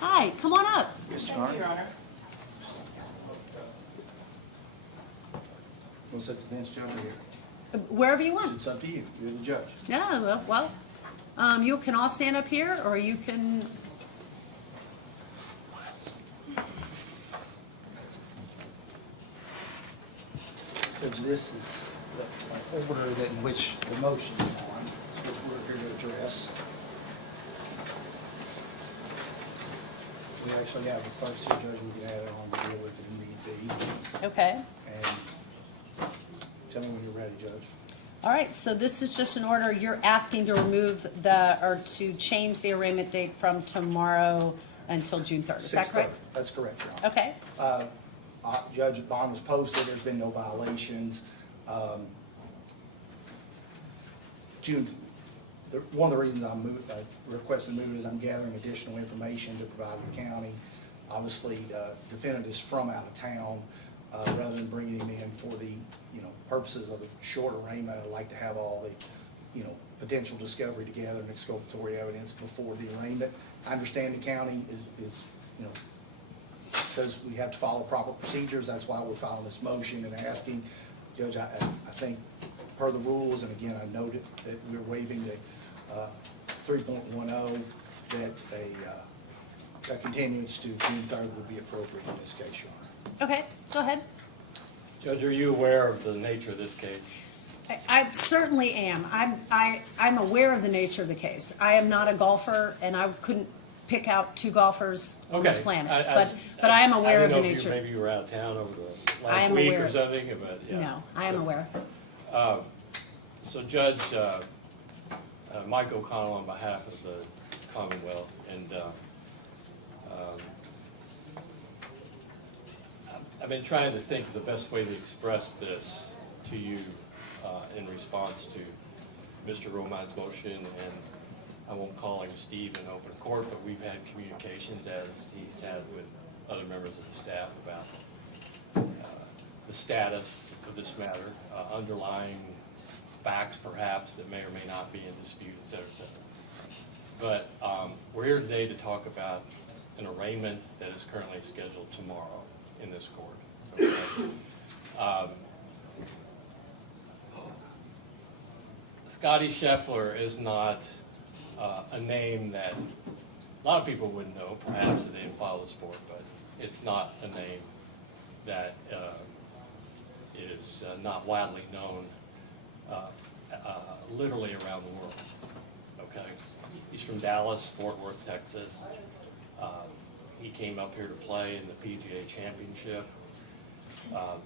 Hi, come on up. Yes, Your Honor. Your Honor. We'll set the bench down here. Wherever you want. It's up to you. You're the judge. Yeah, well, you can all stand up here, or you can. Judge, this is the order that in which the motion is on. That's what we're here to address. We actually have a first here, Judge, we can add it on to deal with it in need be. Okay. And tell me when you're ready, Judge. All right, so this is just an order. You're asking to remove or to change the arraignment date from tomorrow until June 3rd. Is that 6:30. correct? That's correct, Your Honor. Okay. Judge, bond was posted, there's been no violations. One of the reasons I'm requesting to move it is I'm gathering additional information to provide the county. Obviously, the defendant is from out of town. Rather than bringing him in for the, purposes of a short arraignment, I'd like to have all the, potential discovery together and exculpatory evidence before the arraignment. I understand the county is says we have to follow proper procedures. That's why we're filing this motion and asking. Judge, I think per the rules, and again, I noted that we're waiving the 3.10, that a continuance to June 3rd would be appropriate in this case, Your Honor. Okay, go ahead. Judge, are you aware of the nature of this case? I certainly am. I'm aware of the nature of the case. I am not a golfer, and I couldn't pick out two golfers on the planet. But I am aware of the nature. Maybe you were out of town over the I last am week aware. or something, but yeah. No, I am aware. So Judge, Mike O'Connell on behalf of the Commonwealth, and I've been trying to think of the best way to express this to you in response to Mr. Romine's motion, and I won't call him Steve in open court, but we've had communications, as he's had with other members of the staff, about the status of this matter, underlying facts perhaps that may or may not be in dispute, et cetera, et cetera. But we're here today to talk about an arraignment that is currently scheduled tomorrow in this court. Okay? Scottie Scheffler is not a name that a lot of people would know, perhaps if they didn't follow the sport, but it's not a name that is not widely known literally around the world. Okay, he's from Dallas, Fort Worth, Texas. He came up here to play in the PGA Championship.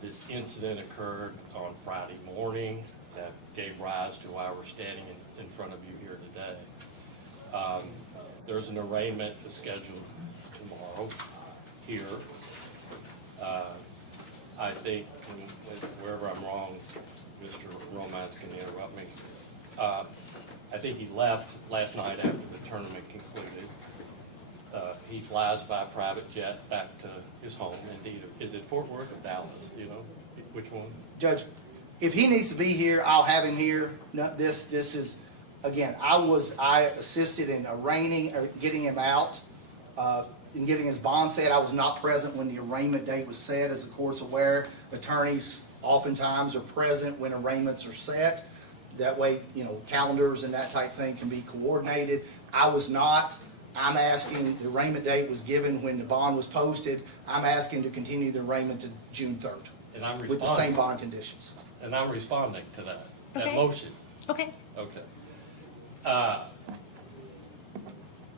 This incident occurred on Friday morning that gave rise to why we're standing in front of you here today. There's an arraignment scheduled tomorrow here. I think, wherever I'm wrong, Mr. Romance can interrupt me. I think he left last night after the tournament concluded. He flies by private jet back to his home. Indeed, is it Fort Worth or Dallas? You know, which one? Judge, if he needs to be here, I'll have him here. No, this is, again, I assisted in arraigning or getting him out, in getting his bond set. I was not present when the arraignment date was set. As the court's aware, attorneys oftentimes are present when arraignments are set. That way, calendars and that type thing can be coordinated. I was not. I'm asking, the arraignment date was given when the bond was posted. I'm asking to continue the arraignment to June 3rd. And I'm with the same bond conditions. And I'm responding to that Okay. motion. Okay. Okay.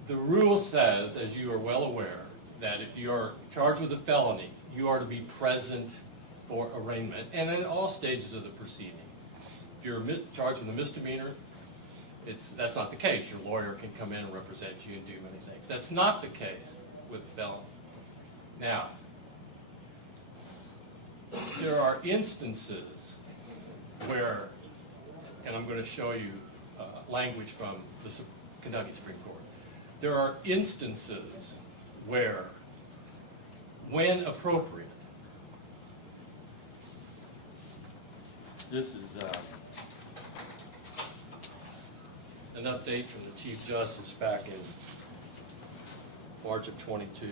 The rule says, as you are well aware, that if you are charged with a felony, you are to be present for arraignment and in all stages of the proceeding. If you're charged with a misdemeanor, that's not the case. Your lawyer can come in and represent you and do many things. That's not the case with a felony. Now, there are instances where, and I'm going to show you language from the Kentucky Supreme Court. There are instances where, when appropriate, this is an update from the Chief Justice back in March of 22.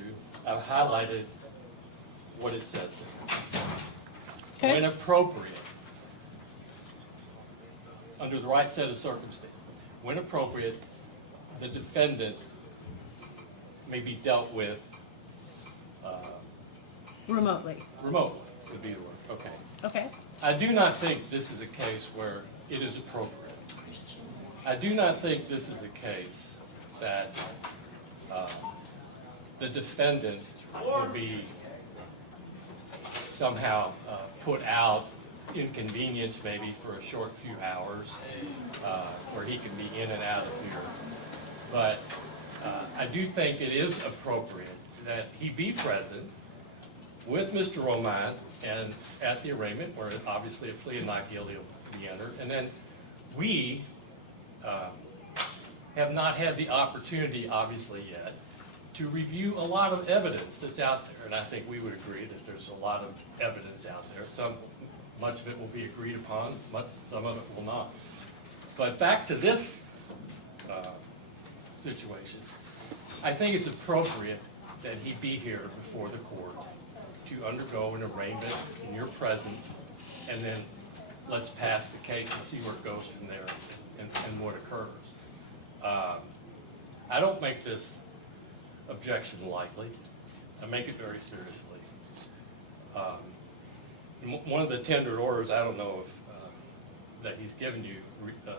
I've highlighted what it says there. Okay. When appropriate, under the right set of circumstances, when appropriate, the defendant may be dealt with Remotely. remotely, would be the word. Okay. Okay. I do not think this is a case where it is appropriate. I do not think this is a case that the defendant would be somehow put out, inconvenienced maybe for a short few hours, where he can be in and out of here. But I do think it is appropriate that he be present with Mr. Romine and at the arraignment, where obviously a plea of not guilty will be entered. And then we have not had the opportunity, obviously yet, to review a lot of evidence that's out there. And I think we would agree that there's a lot of evidence out there. Much of it will be agreed upon, some of it will not. But back to this situation, I think it's appropriate that he be here before the court to undergo an arraignment in your presence, and then let's pass the case and see where it goes from there and what occurs. I don't make this objection lightly. I make it very seriously. One of the tendered orders, I don't know if that he's given you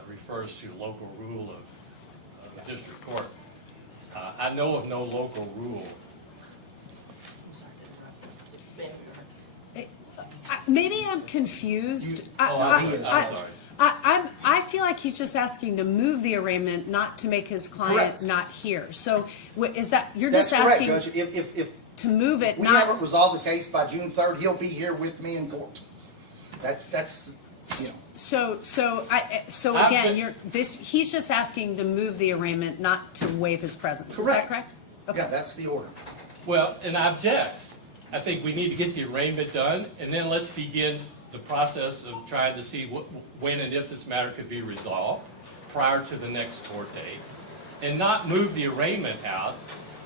refers to local rule of the district court. I know of no local rule. Maybe I'm confused. I'm sorry. I feel like he's just asking to move the arraignment, not to make his client Correct. not here. So is that, you're That's just correct, asking Judge. If to move it, we not, haven't resolved the case by June 3rd, he'll be here with me in court. That's you know. so again, he's just asking to move the arraignment, not to waive his presence. Is that correct? Okay. Yeah, that's the order. Well, and I object. I think we need to get the arraignment done, and then let's begin the process of trying to see when and if this matter could be resolved prior to the next court date, and not move the arraignment out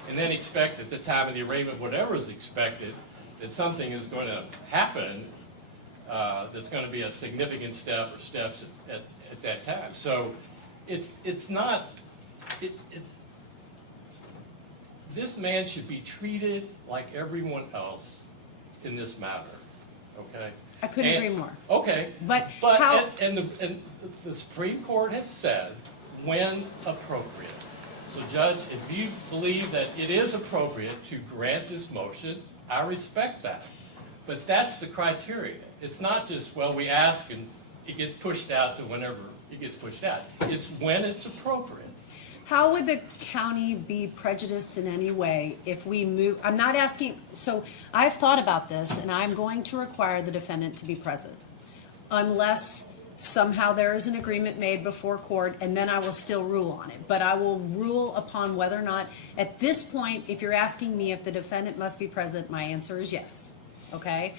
and then expect at the time of the arraignment, whatever is expected, that something is going to happen that's going to be a significant step or steps at that time. So it's not, this man should be treated like everyone else in this matter, okay? I couldn't agree more. Okay. But how- and the Supreme Court has said when appropriate. So Judge, if you believe that it is appropriate to grant this motion, I respect that. But that's the criteria. It's not just, well, we ask and it gets pushed out to whenever it gets pushed out. It's when it's appropriate. How would the county be prejudiced in any way if we move? I'm not asking, so I've thought about this, and I'm going to require the defendant to be present unless somehow there is an agreement made before court, and then I will still rule on it. But I will rule upon whether or not, at this point, if you're asking me if the defendant must be present, my answer is yes, okay?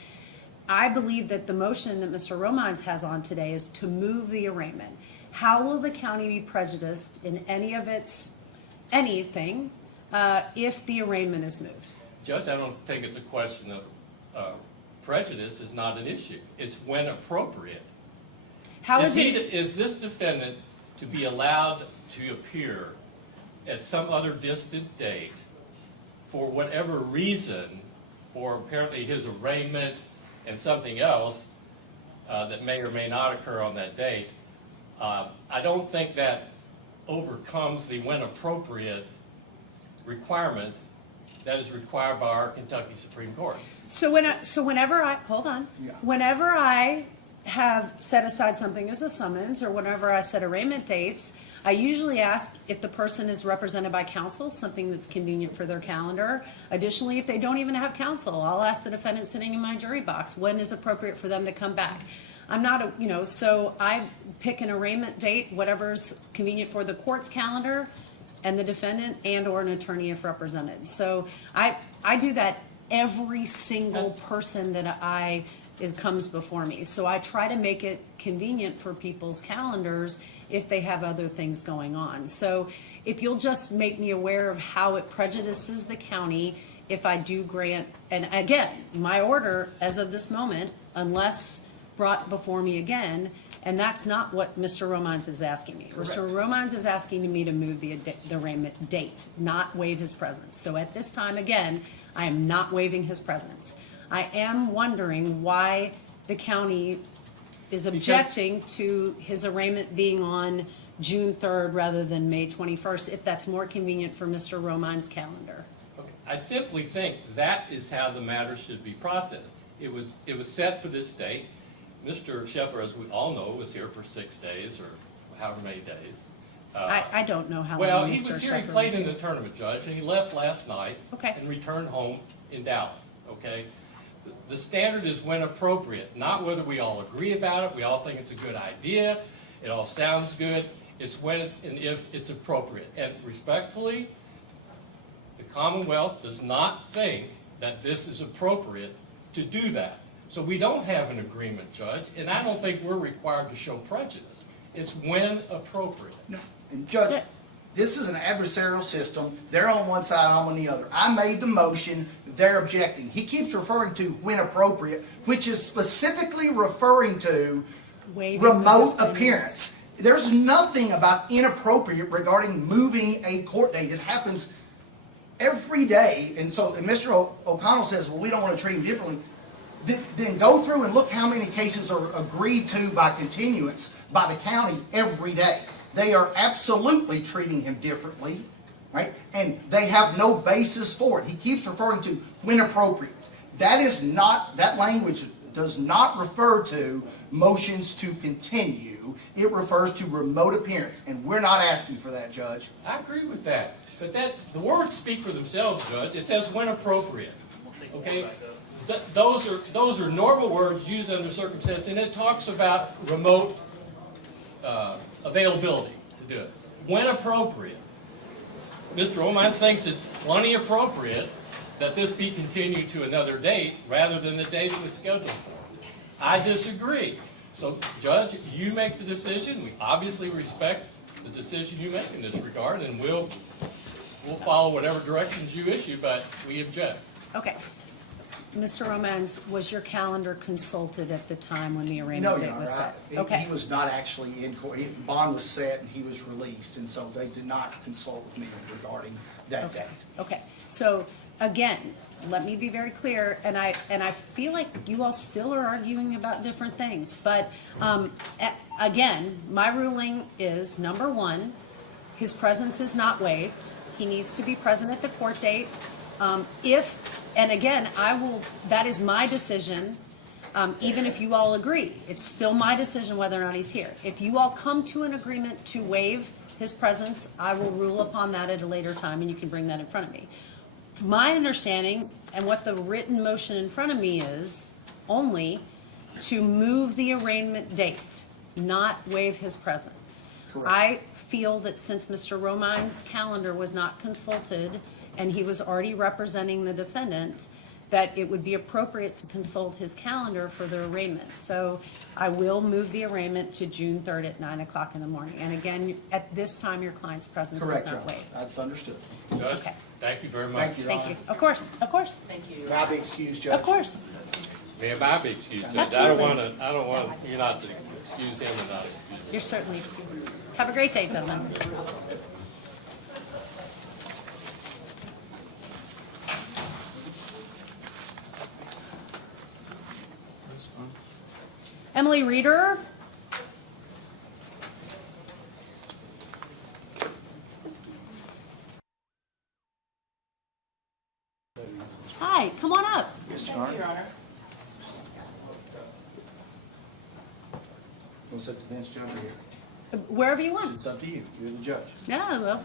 I believe that the motion that Mr. Romines has on today is to move the arraignment. How will the county be prejudiced in anything if the arraignment is moved? Judge, I don't think it's a question of prejudice is not an issue. It's when appropriate. How Is this defendant to be allowed to appear at some other distant date for whatever reason, for apparently his arraignment and something else that may or may not occur on that date? I don't think that overcomes the when appropriate requirement that is required by our Kentucky Supreme Court. So whenever I have set aside something as a summons, or whenever I set arraignment dates, I usually ask if the person is represented by counsel, something that's convenient for their calendar. Additionally, if they don't even have counsel, I'll ask the defendant sitting in my jury box when is appropriate for them to come back. I'm not so I pick an arraignment date, whatever's convenient for the court's calendar and the defendant and or an attorney if represented. So I do that every single person that comes before me. So I try to make it convenient for people's calendars if they have other things going on. So if you'll just make me aware of how it prejudices the county if I do grant, and again, my order as of this moment, unless brought before me again, and that's not what Mr. Romines is asking me. Correct. Mr. Romines is asking me to move the arraignment date, not waive his presence. So at this time, again, I am not waiving his presence. I am wondering why the county is objecting to his arraignment being on June 3rd rather than May 21st, if that's more convenient for Mr. Romine's calendar. Okay. I simply think that is how the matter should be processed. It was set for this date. Mr. Scheffler, as we all know, was here for 6 days or however many days. I don't know how Well, long he Mr. was here, he Scheffler played was in here. the tournament, Judge, and he left last night. Okay. And returned home in Dallas, okay? The standard is when appropriate, not whether we all agree about it, we all think it's a good idea, it all sounds good. It's when and if it's appropriate. And respectfully, the Commonwealth does not think that this is appropriate to do that. So we don't have an agreement, Judge, and I don't think we're required to show prejudice. It's when appropriate. No. And Judge, this is an adversarial system. They're on one side, I'm on the other. I made the motion, they're objecting. He keeps referring to when appropriate, which is specifically referring to Waiving the remote defendant's- appearance. There's nothing about inappropriate regarding moving a court date. It happens every day. And so and Mr. O'Connell says, well, we don't want to treat him differently. Then go through and look how many cases are agreed to by continuance by the county every day. They are absolutely treating him differently, right? And they have no basis for it. He keeps referring to when appropriate. That is not, that language does not refer to motions to continue. It refers to remote appearance, and we're not asking for that, Judge. I agree with that, but the words speak for themselves, Judge. It says when appropriate, okay? Those are normal words used under circumstances, and it talks about remote availability to do it. When appropriate. Mr. Omines thinks it's plenty appropriate that this be continued to another date rather than the date it was scheduled for. I disagree. So, Judge, you make the decision. We obviously respect the decision you make in this regard, and we'll follow whatever directions you issue, but we object. Okay. Mr. Romans, was your calendar consulted at the time when the No, arraignment Your date was Honor, set? Okay. he was not actually in court. The bond was set and he was released, and so they did not consult with me regarding that date. Okay, so again, let me be very clear, and I feel like you all still are arguing about different things, but again, my ruling is, number one, his presence is not waived. He needs to be present at the court date. And again, that is my decision, even if you all agree. It's still my decision whether or not he's here. If you all come to an agreement to waive his presence, I will rule upon that at a later time, and you can bring that in front of me. My understanding, and what the written motion in front of me is, only to move the arraignment date, not waive his presence. Correct. I feel that since Mr. Romine's calendar was not consulted, and he was already representing the defendant, that it would be appropriate to consult his calendar for the arraignment. So I will move the arraignment to June 3rd at 9 o'clock in the morning. And again, at this time, your client's presence is Correct, Your not Honor. waived. That's understood. Judge, Okay. thank you very much. Thank you, Your Thank Honor. you. Of course, of course, Thank you. May I be excused, Judge? of course. Ma'am, I be excused, Judge. Absolutely. I don't want you not to excuse him and not excuse him. You're certainly excused. Have a great day, gentlemen. Emily Reeder. Hi, come on up. Yes, Your Thank Honor. you, Your Honor. We'll set the bench, Judge, or here? Wherever you want. It's up to you. You're the judge. Yeah, well,